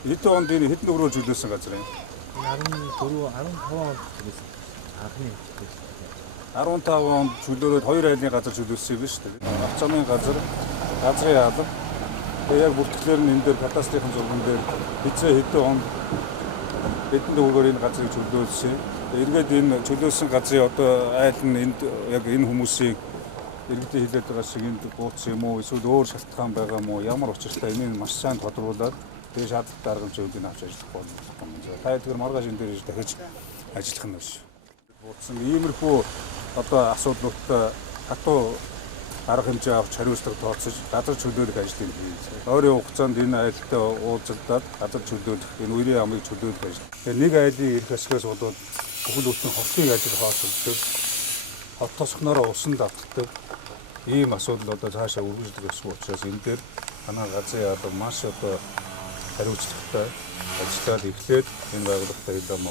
Хэдэн онд энэ хэдэн өрөө чөлөөсөн газар юм? 14, 15 онд чөлөөсөн. Анхны чөлөөсөн. 15 онд чөлөөрөөд 2 айлын газар чөлөөсөн юм шүү дээ. Ах замын газар, газрын алба. Тэгээ яг бүртгэлээр нь энэ дээр кадастрын зурган дээр хизээ хэдэн онд хэдэн төгрөгөөр энэ газрыг чөлөөсөн. Эргээд энэ чөлөөсөн газрын одоо айл нь энд яг энэ хүмүүсийг иргэдэд хэлээд байгаа шиг энд гууц юм уу эсвэл өөр шалтгаан байгаа юм уу ямар учиртай энийг маш сайн тодруулаад тэгээ шаардлагатай арга хэмжээнд авч ажиллах болно. Та тэгэхээр маргааш энэ дээр дахиж ажиллах нь биш. Буудсан иймэрхүү одоо асуудлуудтай хатуу арга хэмжээ авч хариуцлага тооцож газар чөлөөлөх ажлыг хийх. Ойрын хугацаанд энэ айлтай уулзалдаад газар чөлөөлөх, энэ үерийн амыг чөлөөлөх ажил. Тэгээ нэг айлын эрх ашигаас болоод бүхэл бүтэн хотын ажил хаалтдаг. Хот тосгонороо усан давтдаг. Ийм асуудал одоо цаашаа үргэлжлэх ёсгүй учраас энэ дээр манай газрын алба маш одоо хариуцлагатай ажиллаад эхлээд энэ байгууллагатай хэлбэл